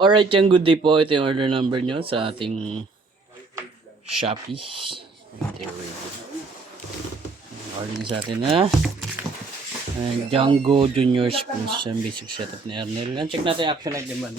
Alright, yung good day po. Ito yung order number nyo sa ating Shopee. Order nyo sa atin na Django Junior Spruce. Yung basic setup ni Ernel. Check natin yung action item ba.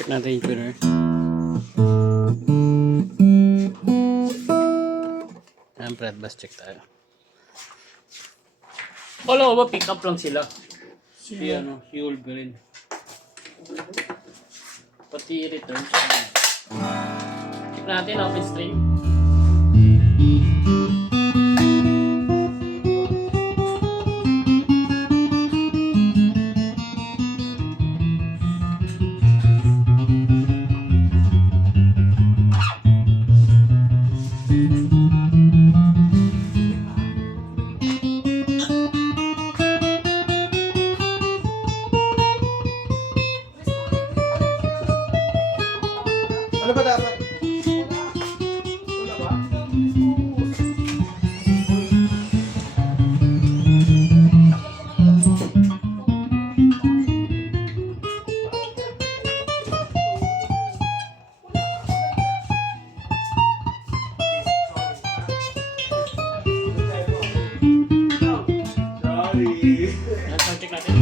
Check natin yung tuner. Ayan, Fred, bus check tayo. Kala ko ba pick up lang sila? Si Wolverine. Pati return. Check natin, open stream. Ano ba dapat? Wala ba? Sorry. Check natin.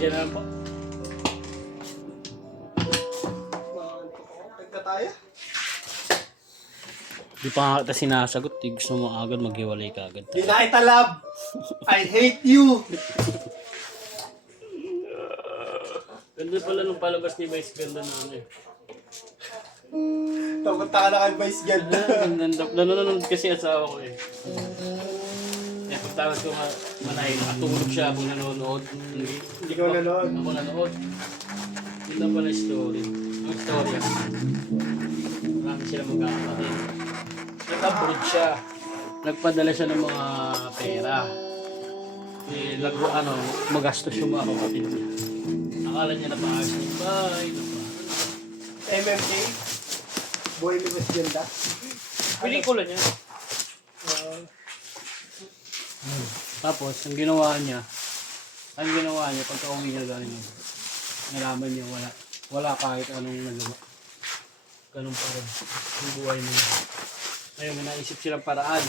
Diyan na po. Tagka tayo? Di pa nga kita sinasagot. Gusto mo agad maghiwalay ka agad. Di na kita love. I hate you. Ganda pala nung palabas ni Vice ganda na ano eh. Tapunta ka na kay Vice Ganda. Nanonood kasi asawa ko eh. Eh, pagtawag ko manay, nakatulog siya habang nanonood. Hindi Ikaw nanood? Ako nanood. Yun lang pala yung story. Ang story. Marami sila magkakapatid. Nag-abroad siya. Nagpadala siya ng mga pera. Eh, magastos yung mga kapatid niya. Akala niya na paayos ng bahay. MMK? Boy ni Vice Ganda? Pelikula niya. Tapos, ang ginawa niya, pagka uwi niya gano'n, nalaman niya wala kahit anong nagawa. Ganun pa rin yung buhay niya. Ngayon, may naisip silang paraan.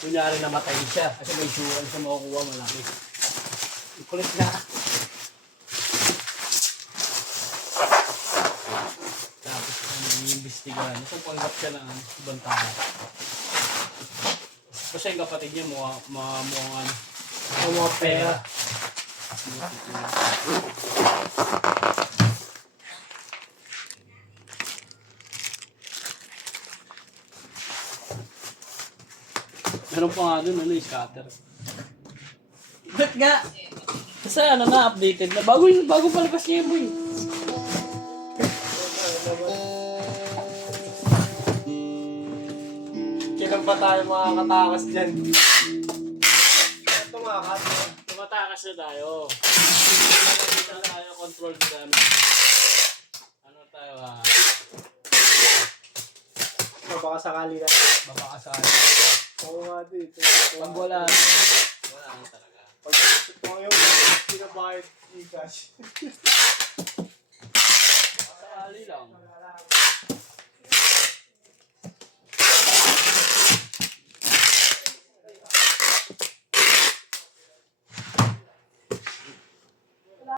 Kunyari namatay siya, kasi may insurance siya makukuha malaki. Ikulit na. Tapos, iimbestigahan niya. So, panggap siya ng ibang tao. Kasi yung kapatid niya mukhang mga pera. Meron pa nga dun, scatter. Ba't nga? Kasi updated na. Bago palabas niya yung boy. Kailan pa tayo makakatakas dyan? Tumakas. Tumatakas na tayo. Dito tayo, control na namin. Ano tayo So, baka sakali na. Baka kasali. Oo nga dito. Pag wala na talaga. Pag ito yung pinabayad Gcash.